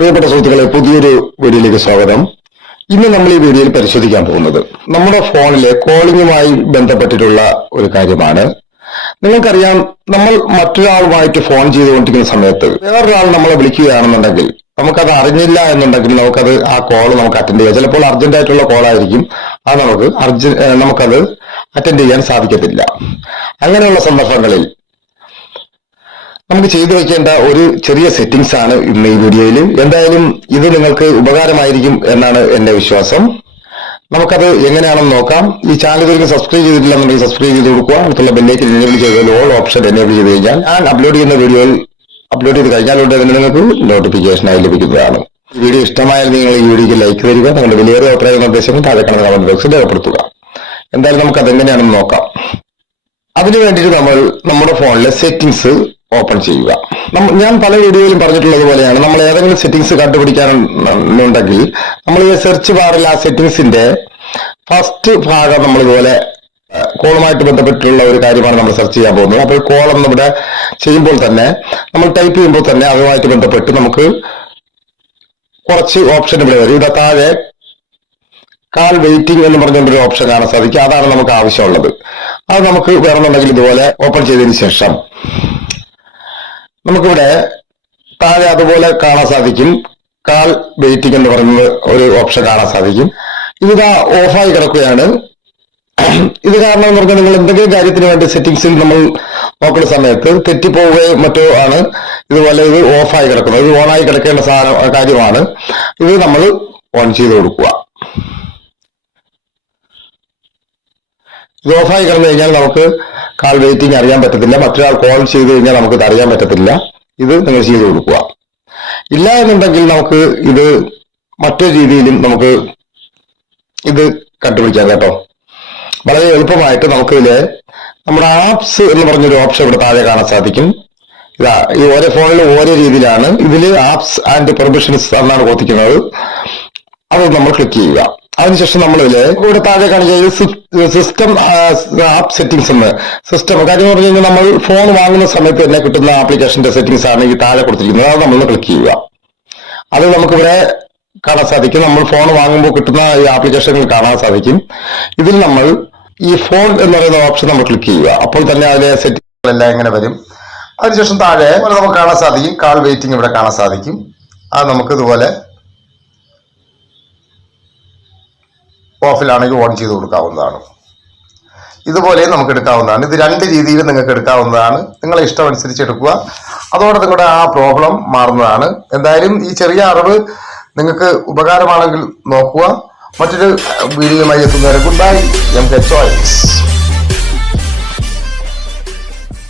സുഹൃത്തുക്കളെ പുതിയൊരു വീഡിയോയിലേക്ക് സ്വാഗതം. ഇന്ന് നമ്മൾ ഈ വീഡിയോയിൽ പരിശോധിക്കാൻ പോകുന്നത് നമ്മുടെ ഫോണിലെ കോളിംഗുമായി ബന്ധപ്പെട്ടിട്ടുള്ള ഒരു കാര്യമാണ്. നിങ്ങൾക്കറിയാം നമ്മൾ മറ്റൊരാളുമായിട്ട് ഫോൺ ചെയ്തുകൊണ്ടിരിക്കുന്ന സമയത്ത് വേറൊരാൾ നമ്മളെ വിളിക്കുകയാണെന്നുണ്ടെങ്കിൽ നമുക്കത് അറിഞ്ഞില്ല എന്നുണ്ടെങ്കിൽ നമുക്കത് ആ കോൾ നമുക്ക് അറ്റൻഡ് ചെയ്യാം. ചിലപ്പോൾ അർജന്റ് ആയിട്ടുള്ള കോൾ ആയിരിക്കും അത് നമുക്ക് അർജന്റ് നമുക്കത് അറ്റൻഡ് ചെയ്യാൻ സാധിക്കത്തില്ല. അങ്ങനെയുള്ള സന്ദർഭങ്ങളിൽ നമുക്ക് ചെയ്തു വെക്കേണ്ട ഒരു ചെറിയ സെറ്റിംഗ്സ് ആണ് ഇന്ന് ഈ വീഡിയോയിൽ എന്തായാലും ഇത് നിങ്ങൾക്ക് ഉപകാരമായിരിക്കും എന്നാണ് എന്റെ വിശ്വാസം. നമുക്കത് എങ്ങനെയാണെന്ന് നോക്കാം. ഈ ചാനൽ ഇതുവരെ സബ്സ്ക്രൈബ് ചെയ്തിട്ടില്ലെന്നുണ്ടെങ്കിൽ സബ്സ്ക്രൈബ് ചെയ്ത് കൊടുക്കുക. അടുത്തുള്ള ബെല്ലേക്ക് എനേബിൾ ചെയ്താൽ ഓൾ ഓപ്ഷൻ എനേബിൾ ചെയ്ത് കഴിഞ്ഞാൽ ഞാൻ അപ്ലോഡ് ചെയ്യുന്ന വീഡിയോയിൽ അപ്ലോഡ് ചെയ്ത് കഴിഞ്ഞാൽ ഉടനെ നിങ്ങൾക്ക് നോട്ടിഫിക്കേഷനായി ലഭിക്കുന്നതാണ്. ഈ വീഡിയോ ഇഷ്ടമായാൽ നിങ്ങൾ ഈ വീഡിയോക്ക് ലൈക്ക് തരിക. നിങ്ങളുടെ വിലയേറിയ അഭിപ്രായ നിർദ്ദേശങ്ങൾ താഴെ കാണുന്ന കമന്റ് ബോക്സിൽ രേഖപ്പെടുത്തുക. എന്തായാലും നമുക്ക് അതെങ്ങനെയാണെന്ന് നോക്കാം. അതിനു വേണ്ടിയിട്ട് നമ്മൾ നമ്മുടെ ഫോണിലെ സെറ്റിംഗ്സ് ഓപ്പൺ ചെയ്യുക. ഞാൻ പല വീഡിയോയിലും പറഞ്ഞിട്ടുള്ളത് പോലെയാണ് നമ്മൾ ഏതെങ്കിലും സെറ്റിംഗ്സ് കണ്ടുപിടിക്കാനുണ്ടെങ്കിൽ നമ്മൾ ഈ സെർച്ച് ബാറിൽ ആ സെറ്റിംഗ്സിന്റെ ഫസ്റ്റ് ഭാഗം നമ്മൾ ഇതുപോലെ കോളുമായിട്ട് ബന്ധപ്പെട്ടുള്ള ഒരു കാര്യമാണ് നമ്മൾ സെർച്ച് ചെയ്യാൻ പോകുന്നത്. അപ്പോൾ കോളം നമ്മുടെ ചെയ്യുമ്പോൾ തന്നെ നമ്മൾ ടൈപ്പ് ചെയ്യുമ്പോൾ തന്നെ അതുമായിട്ട് ബന്ധപ്പെട്ട് നമുക്ക് കുറച്ച് ഓപ്ഷൻ ഇവിടെ വരും. ഇവിടെ താഴെ കാൽ വെയിറ്റിംഗ് എന്ന് പറഞ്ഞൊരു ഓപ്ഷൻ കാണാൻ സാധിക്കും. അതാണ് നമുക്ക് ആവശ്യമുള്ളത്. അത് നമുക്ക് വേണമെന്നുണ്ടെങ്കിൽ ഇതുപോലെ ഓപ്പൺ ചെയ്തതിന് ശേഷം നമുക്കിവിടെ താഴെ അതുപോലെ കാണാൻ സാധിക്കും. കാൽ വെയിറ്റിംഗ് എന്ന് പറയുന്നത് ഒരു ഓപ്ഷൻ കാണാൻ സാധിക്കും. ഇതിതാ ഓഫായി കിടക്കുകയാണ്. ഇത് കാരണം എന്ന് പറഞ്ഞാൽ നിങ്ങൾ എന്തെങ്കിലും കാര്യത്തിന് വേണ്ടി സെറ്റിംഗ്സിൽ നമ്മൾ നോക്കുന്ന സമയത്ത് തെറ്റിപ്പോവുകയോ മറ്റോ ആണ്. ഇതുപോലെ ഇത് ഓഫായി കിടക്കുന്നത്. ഇത് ഓണായി കിടക്കേണ്ട സാധനം കാര്യമാണ്. ഇത് നമ്മൾ ഓൺ ചെയ്ത് കൊടുക്കുക. ഇത് ഓഫായി കിടന്നു കഴിഞ്ഞാൽ നമുക്ക് കാൾ വെയിറ്റിംഗ് അറിയാൻ പറ്റത്തില്ല. മറ്റൊരാൾ കോൾ ചെയ്ത് കഴിഞ്ഞാൽ നമുക്ക് അറിയാൻ പറ്റത്തില്ല. ഇത് നിങ്ങൾ ചെയ്ത് കൊടുക്കുക. ഇല്ല എന്നുണ്ടെങ്കിൽ നമുക്ക് ഇത് മറ്റൊരു രീതിയിലും നമുക്ക് ഇത് കണ്ടുപിടിക്കാം കേട്ടോ. വളരെ എളുപ്പമായിട്ട് നമുക്ക് ഇതിൽ നമ്മുടെ ആപ്സ് എന്ന് പറഞ്ഞൊരു ഓപ്ഷൻ ഇവിടെ താഴെ കാണാൻ സാധിക്കും. ഇതാ ഈ ഓരോ ഫോണിൽ ഓരോ രീതിയിലാണ് ഇതിൽ ആപ്സ് ആൻഡ് പെർമിഷൻസ് എന്നാണ് കൊടുത്തിരിക്കുന്നത്. അത് നമ്മൾ ക്ലിക്ക് ചെയ്യുക. അതിനുശേഷം നമ്മൾ ഇതിൽ ഇവിടെ താഴെ കാണിക്കുക സിസ്റ്റം ആപ്പ് സെറ്റിംഗ്സ് എന്ന് സിസ്റ്റം കാര്യം പറഞ്ഞു കഴിഞ്ഞാൽ നമ്മൾ ഫോൺ വാങ്ങുന്ന സമയത്ത് തന്നെ കിട്ടുന്ന ആപ്ലിക്കേഷന്റെ സെറ്റിംഗ്സ് ആണ് ഈ താഴെ കൊടുത്തിരിക്കുന്നത്. അത് നമ്മൾ ക്ലിക്ക് ചെയ്യുക. അത് നമുക്കിവിടെ കാണാൻ സാധിക്കും. നമ്മൾ ഫോൺ വാങ്ങുമ്പോൾ കിട്ടുന്ന ഈ ആപ്ലിക്കേഷനുകൾ കാണാൻ സാധിക്കും. ഇതിൽ നമ്മൾ ഈ ഫോൺ എന്ന് പറയുന്ന ഓപ്ഷൻ നമ്മൾ ക്ലിക്ക് ചെയ്യുക. അപ്പോൾ തന്നെ അതിലെ സെറ്റിംഗുകളെല്ലാം എങ്ങനെ വരും. അതിനുശേഷം താഴെ നമുക്ക് കാണാൻ സാധിക്കും. കാൾ വെയിറ്റിംഗ് ഇവിടെ കാണാൻ സാധിക്കും. അത് നമുക്ക് ഇതുപോലെ ഓഫിലാണെങ്കിൽ ഓൺ ചെയ്ത് കൊടുക്കാവുന്നതാണ്. ഇതുപോലെ നമുക്ക് എടുക്കാവുന്നതാണ്. ഇത് രണ്ട് രീതിയിൽ നിങ്ങൾക്ക് എടുക്കാവുന്നതാണ്. നിങ്ങളെ ഇഷ്ടം അനുസരിച്ച് എടുക്കുക. അതോടെ നിങ്ങളുടെ ആ പ്രോബ്ലം മാറുന്നതാണ്. എന്തായാലും ഈ ചെറിയ അറിവ് നിങ്ങൾക്ക് ഉപകാരമാണെങ്കിൽ നോക്കുക. മറ്റൊരു വീഡിയോയുമായി എത്തുന്നവരെ good bye. M K choice